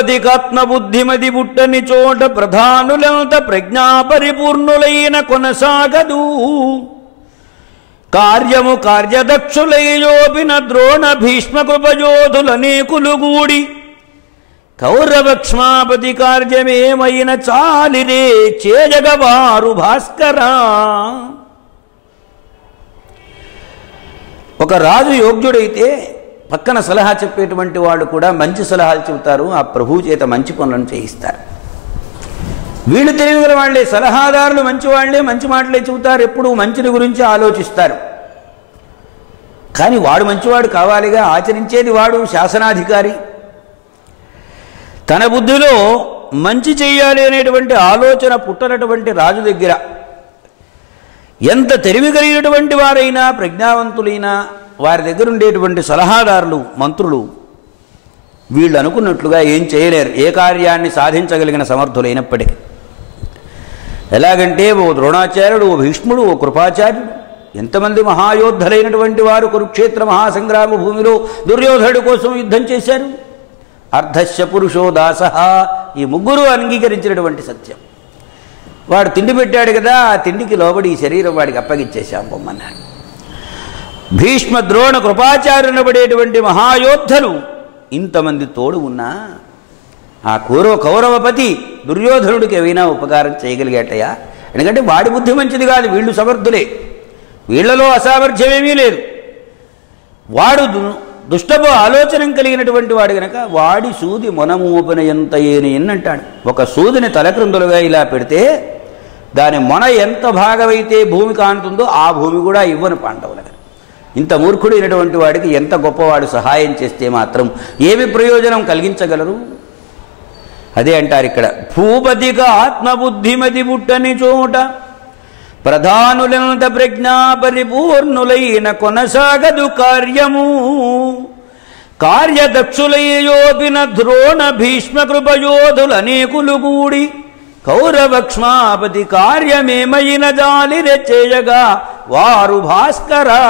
భూపతికాత్మ బుద్ధిమది బుట్టని చోట ప్రధానులంత ప్రజ్ఞాపరిపూర్ణులైన కొనసాగదు. కార్యము కార్యదక్షులయ్యోపిన ద్రోణ భీష్మ గూడి. కౌరవక్ష్మాపతి కార్యమేమైన చాలిరే చేయగవారు భాస్కరా. ఒక రాజు యోగ్యుడైతే పక్కన సలహా చెప్పేటువంటి వాళ్ళు కూడా మంచి సలహాలు చెబుతారు ఆ ప్రభువు చేత మంచి పనులను చేయిస్తారు. వీళ్ళు తెలియగల వాళ్ళే సలహాదారులు మంచివాళ్ళే మంచి మాటలే చెబుతారు ఎప్పుడు మంచిని గురించి ఆలోచిస్తారు. కానీ వాడు మంచివాడు కావాలిగా ఆచరించేది వాడు శాసనాధికారి. తన బుద్ధిలో మంచి చేయాలి అనేటువంటి ఆలోచన పుట్టనటువంటి రాజు దగ్గర. ఎంత తెలివి కలిగినటువంటి వారైనా ప్రజ్ఞావంతులైనా వారి దగ్గర ఉండేటువంటి సలహాదారులు మంత్రులు వీళ్ళు అనుకున్నట్లుగా ఏం చేయలేరు. ఏ కార్యాన్ని సాధించగలిగిన సమర్థులైనప్పటికీ ఎలాగంటే ఓ ద్రోణాచార్యుడు ఓ భీష్ముడు ఓ కృపాచార్యుడు ఎంతమంది మహాయోద్ధులైనటువంటి వారు కురుక్షేత్ర మహాసంగ్రామ భూమిలో దుర్యోధనుడి కోసం యుద్ధం చేశారు? అర్ధశ పురుషో దాస ఈ ముగ్గురు అంగీకరించినటువంటి సత్యం. వాడు తిండి పెట్టాడు కదా ఆ తిండికి లోబడి ఈ శరీరం వాడికి అప్పగిచ్చేశాం బొమ్మన్నాడు. భీష్మ ద్రోణ కృపాచార్యునబడేటువంటి మహాయోద్ధలు ఇంతమంది తోడు ఉన్నా ఆ కౌరవ కౌరవపతి దుర్యోధనుడికి ఏవైనా ఉపకారం చేయగలిగాటయా? ఎందుకంటే వాడి బుద్ధి మంచిది కాదు వీళ్ళు సమర్థులే. వీళ్ళలో అసామర్థ్యమేమీ లేదు. వాడు దుష్టపు ఆలోచన కలిగినటువంటి వాడు గనక వాడి సూది మొనమూపిన ఎంత ఏని అంటాడు ఒక సూదిని తలక్రిందులుగా ఇలా పెడితే దాని మొన ఎంత భాగమైతే భూమి కానుతుందో ఆ భూమి కూడా ఇవ్వను పాండవులకు ఇంత మూర్ఖుడైనటువంటి వాడికి ఎంత గొప్పవాడు సహాయం చేస్తే మాత్రం ఏమి ప్రయోజనం కలిగించగలరు? అదే అంటారు ఇక్కడ భూపతిక ఆత్మబుద్ధిమతి బుట్టని చోట ప్రధానులంత ప్రజ్ఞా పరిపూర్ణులైన కొనసాగదు కార్యము. కార్యదక్షులయోపిన ద్రోణ భీష్మ కృపయోధులనేకులు కూడి కౌరవక్ష్మాపతి కార్యమేమైన జాలిర చేయగా వారు భాస్కరా